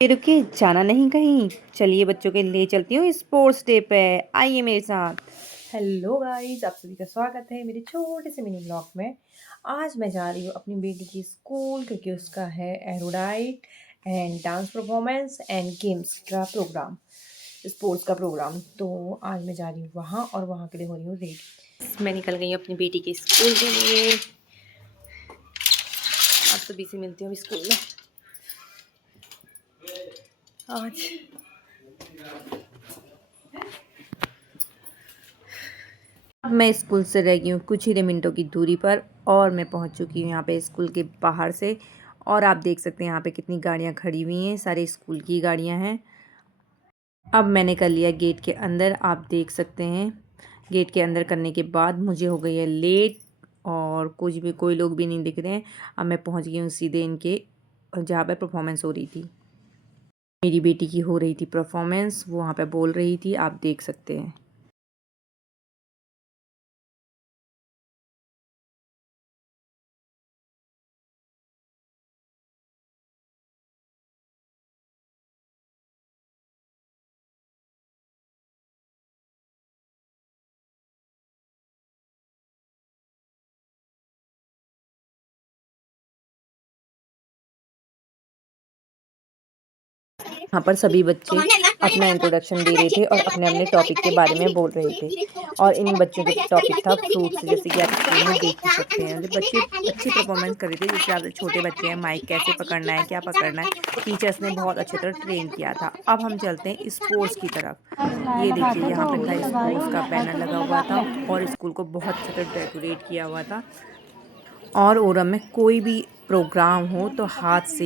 ये रुकिए, जाना नहीं कहीं। चलिए बच्चों के ले चलती हूँ स्पोर्ट्स डे पे। आइए मेरे साथ। हेलो गाइस, आप सभी का स्वागत है मेरे छोटे से मिनी ब्लॉग में। आज मैं जा रही हूँ अपनी बेटी की स्कूल, क्योंकि उसका है एरोडाइट and dance performance and games का प्रोग्राम, स्पोर्ट्स का प्रोग्राम। तो आज मैं जा रही हूँ वहाँ, और वहाँ के लिए हो रही हूँ रेडी। मैं निकल गई अपनी बेटी के स्कूल के लिए। आप सभी से मिलती हूँ स्कूल में। आज अब मैं स्कूल से रह गई हूँ कुछ ही मिनटों की दूरी पर, और मैं पहुँच चुकी हूँ यहाँ पे स्कूल के बाहर से। और आप देख सकते हैं यहाँ पे कितनी गाड़ियाँ खड़ी हुई हैं, सारे स्कूल की गाड़ियाँ हैं। अब मैंने कर लिया गेट के अंदर, आप देख सकते हैं। गेट के अंदर करने के बाद मुझे हो गई है लेट, और कुछ भी कोई लोग भी नहीं दिख रहे हैं। अब मैं पहुँच गई हूँ सीधे इनके जहाँ पर परफॉर्मेंस हो रही थी। मेरी बेटी की हो रही थी परफॉर्मेंस, वो वहाँ पर बोल रही थी, आप देख सकते हैं। यहाँ पर सभी बच्चे अपना इंट्रोडक्शन दे रहे थे और अपने अपने टॉपिक के बारे में बोल रहे थे। और इन बच्चों के टॉपिक था फ्रूट्स, जैसे कि आप स्क्रीन में देख ही सकते हैं। जब बच्चे अच्छी परफॉर्मेंस कर रहे थे, जैसे ज़्यादा छोटे बच्चे हैं, माइक कैसे पकड़ना है, क्या पकड़ना है, टीचर्स ने बहुत अच्छी तरह ट्रेन किया था। अब हम चलते हैं स्पोर्ट्स की तरफ। ये देखिए, यहाँ पर था स्पोर्ट्स का बैनर लगा हुआ था, और स्कूल को बहुत अच्छी तरह डेकोरेट किया हुआ था। और ओरम में कोई भी प्रोग्राम हो तो हाथ से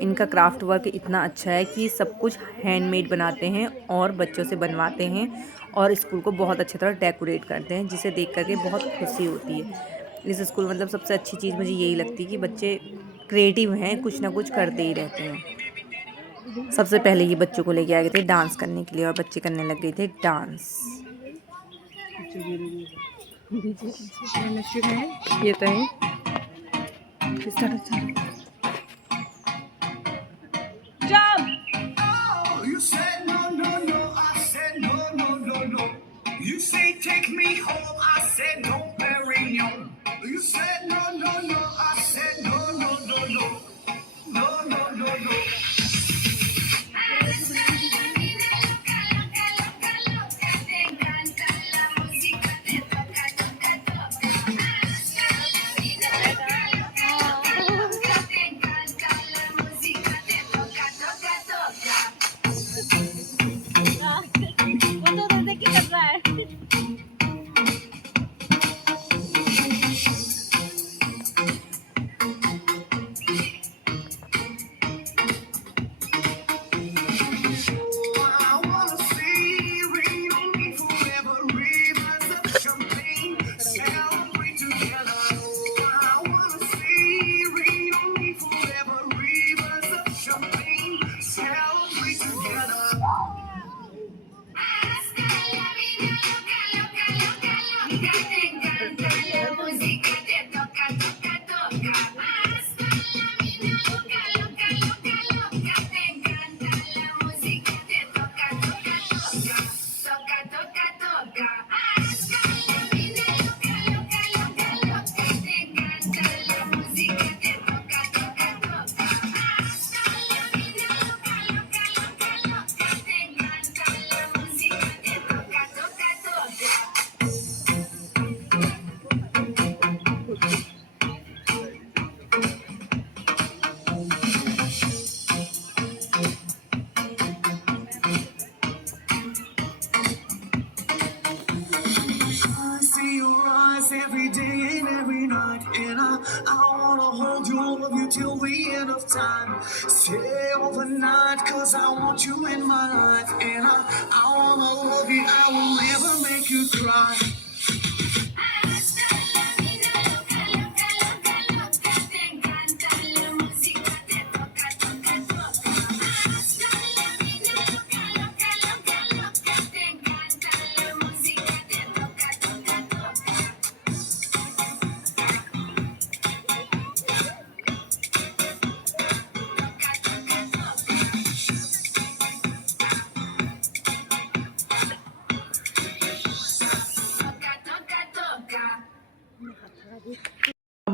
इनका क्राफ्ट वर्क इतना अच्छा है कि सब कुछ हैंडमेड बनाते हैं और बच्चों से बनवाते हैं, और स्कूल को बहुत अच्छी तरह डेकोरेट करते हैं, जिसे देख करके बहुत खुशी होती है। इस स्कूल मतलब सबसे अच्छी चीज़ मुझे यही लगती है कि बच्चे क्रिएटिव हैं, कुछ ना कुछ करते ही रहते हैं। सबसे पहले ये बच्चों को लेके आ गए थे डांस करने के लिए, और बच्चे करने लग गए थे डांस। ये तो है। Oh, you said no, no, no. I said no, no, no, no. You say take me home. I said no, Perignon. You said no, no, no. I said no, no, no, no. No, no, no, no. Every day and every night, and I wanna hold you, love you till the end of time. Stay overnight, cause I want you in my life, and I wanna love you, I will never make you cry.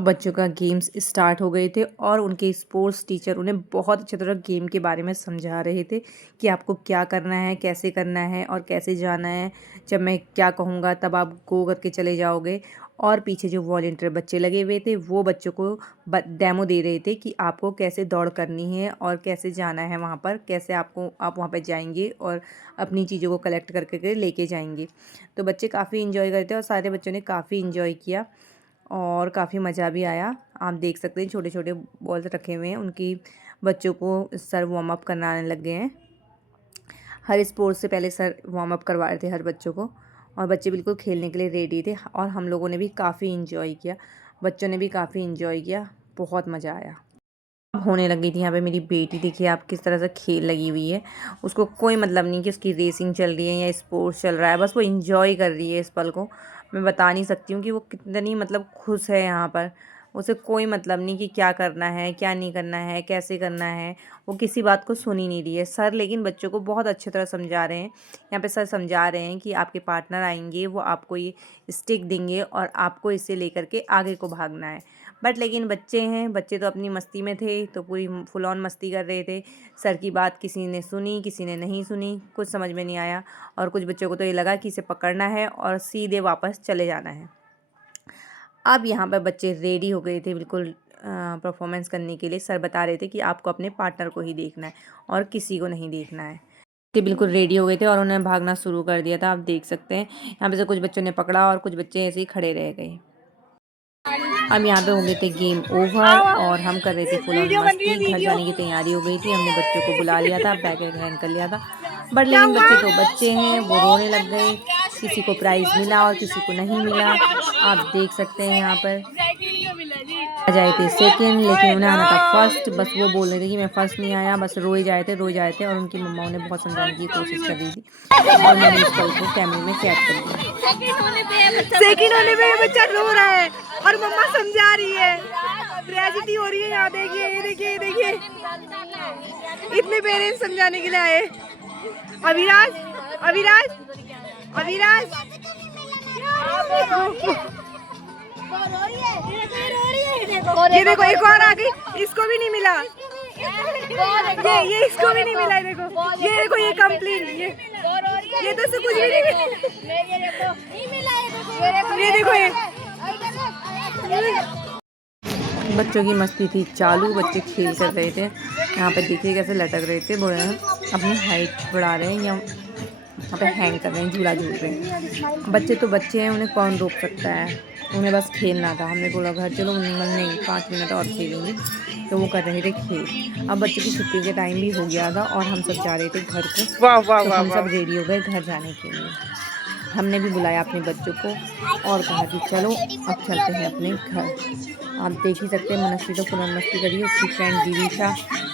बच्चों का games start हो गए थे और उनके sports teacher उन्हें बहुत अच्छी तरह गेम के बारे में समझा रहे थे कि आपको क्या करना है, कैसे करना है और कैसे जाना है। जब मैं क्या कहूँगा तब आप गो करके चले जाओगे। और पीछे जो वॉलंटियर बच्चे लगे हुए थे वो बच्चों को डेमो दे रहे थे कि आपको कैसे दौड़ करनी है और कैसे जाना है वहाँ पर, कैसे आप वहाँ पर जाएंगे और अपनी चीज़ों को कलेक्ट करके लेके जाएंगे। तो बच्चे काफ़ी इन्जॉय करते और सारे बच्चों ने काफ़ी इन्जॉय किया और काफ़ी मज़ा भी आया। आप देख सकते हैं छोटे छोटे बॉल्स रखे हुए हैं, उनकी बच्चों को सर वार्म अप कराने लग गए हैं। हर स्पोर्ट्स से पहले सर वार्म अप करवा रहे थे हर बच्चों को और बच्चे बिल्कुल खेलने के लिए रेडी थे और हम लोगों ने भी काफ़ी इन्जॉय किया, बच्चों ने भी काफ़ी इन्जॉय किया, बहुत मज़ा आया। होने लगी थी यहाँ पे मेरी बेटी, देखिए आप किस तरह से खेल लगी हुई है। उसको कोई मतलब नहीं कि उसकी रेसिंग चल रही है या स्पोर्ट्स चल रहा है, बस वो इंजॉय कर रही है इस पल को। मैं बता नहीं सकती हूँ कि वो कितनी मतलब खुश है यहाँ पर। उसे कोई मतलब नहीं कि क्या करना है, क्या नहीं करना है, कैसे करना है, वो किसी बात को सुन ही नहीं रही है। सर लेकिन बच्चों को बहुत अच्छी तरह समझा रहे हैं। यहाँ पे सर समझा रहे हैं कि आपके पार्टनर आएंगे, वो आपको ये स्टिक देंगे और आपको इसे लेकर के आगे को भागना है। बट लेकिन बच्चे हैं, बच्चे तो अपनी मस्ती में थे, तो पूरी फुल ऑन मस्ती कर रहे थे। सर की बात किसी ने सुनी, किसी ने नहीं सुनी, कुछ समझ में नहीं आया। और कुछ बच्चों को तो ये लगा कि इसे पकड़ना है और सीधे वापस चले जाना है। अब यहाँ पर बच्चे रेडी हो गए थे बिल्कुल परफॉर्मेंस करने के लिए। सर बता रहे थे कि आपको अपने पार्टनर को ही देखना है और किसी को नहीं देखना है। ते बिल्कुल रेडी हो गए थे और उन्होंने भागना शुरू कर दिया था। आप देख सकते हैं यहाँ पे से कुछ बच्चों ने पकड़ा और कुछ बच्चे ऐसे ही खड़े रह गए। हम यहाँ पे हो गए थे गेम ओवर और हम कर रहे थे फुल ऑन मस्ती। घर जाने की तैयारी हो गई थी, हमने बच्चों को बुला लिया था, बैग वैग हैंड कर लिया था। बट लेकिन बच्चे तो बच्चे हैं, वो रोने लग गए। किसी को प्राइज़ मिला और किसी को नहीं मिला। आप देख सकते हैं यहाँ पर आ जाए थे सेकंड, लेकिन उन्हें आना था फर्स्ट। बस वो बोल रहे थे कि मैं फर्स्ट नहीं आया, बस रोए जाए थे और उनकी मम्मा उन्हें बहुत समझाने की कोशिश कर रही थी और मैंने इस पल को कैमरे में कैद कर लिया। सेकंड होने पे बच्चा रो रहा है और मम्मा समझा रही है, ट्रेजेडी हो रही है यहाँ। देखिए ये देखिए ये देखिए, इतने पेरेंट्स समझाने के लिए आए। अविराज अविराज अविराज ये देखो एक और आ गई, इसको भी नहीं मिला। ये इसको भी नहीं मिला। ये देखो ये कंप्लीट, ये तो से कुछ भी नहीं मिला। ये देखो ये बच्चों की मस्ती थी चालू, बच्चे खेल कर रहे थे। यहाँ पे देखिए कैसे लटक रहे थे, बोल रहे हैं अपनी हाइट बढ़ा रहे हैं या यहाँ पे हैंग कर रहे हैं, झूला झूल रहे हैं। बच्चे तो बच्चे हैं, उन्हें कौन रोक सकता है, उन्हें बस खेलना था। हमने बोला घर चलो, नहीं 5 मिनट और खेलेंगे, तो वो कर रहे थे खेल। अब बच्चों की छुट्टी के टाइम भी हो गया था और हम सब जा रहे थे घर को। वाह वाह तो वाह हम वाह। सब रेडी हो गए घर जाने के लिए। हमने भी बुलाया अपने बच्चों को और कहा कि चलो अब चलते हैं अपने घर। आप देख ही सकते हैं मनस्वी तो फुल मस्ती करी है, उसकी फ्रेंड दिविशा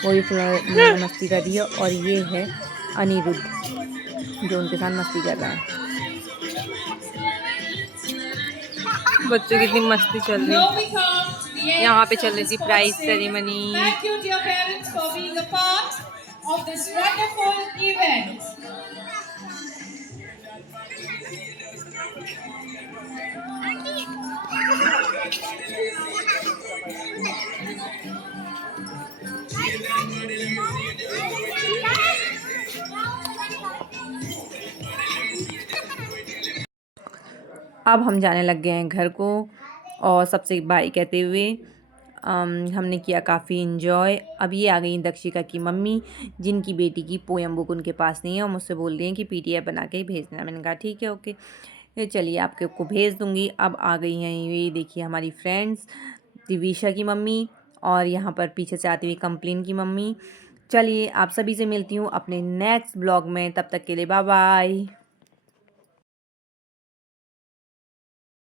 वो भी फुल मस्ती कर रही है और ये है अनिरुद्ध जो उनके साथ मस्ती कर रहा है। बच्चों की इतनी मस्ती चल रही है। यहाँ पे चल रही थी प्राइज सेरेमनी। अब हम जाने लग गए हैं घर को और सबसे बाय कहते हुए हमने किया काफ़ी इन्जॉय। अब ये आ गई दक्षिका की मम्मी, जिनकी बेटी की पोएम बुक उनके पास नहीं है और मुझसे बोल रही हैं कि पीडीएफ बना के ही भेजना। मैंने कहा ठीक है ओके, ये चलिए आपको भेज दूँगी। अब आ गई हैं ये देखिए हमारी फ्रेंड्स दिविशा की मम्मी और यहाँ पर पीछे से आती हुई कंप्लेन की मम्मी। चलिए आप सभी से मिलती हूँ अपने नेक्स्ट ब्लॉग में, तब तक के लिए बाय बाय।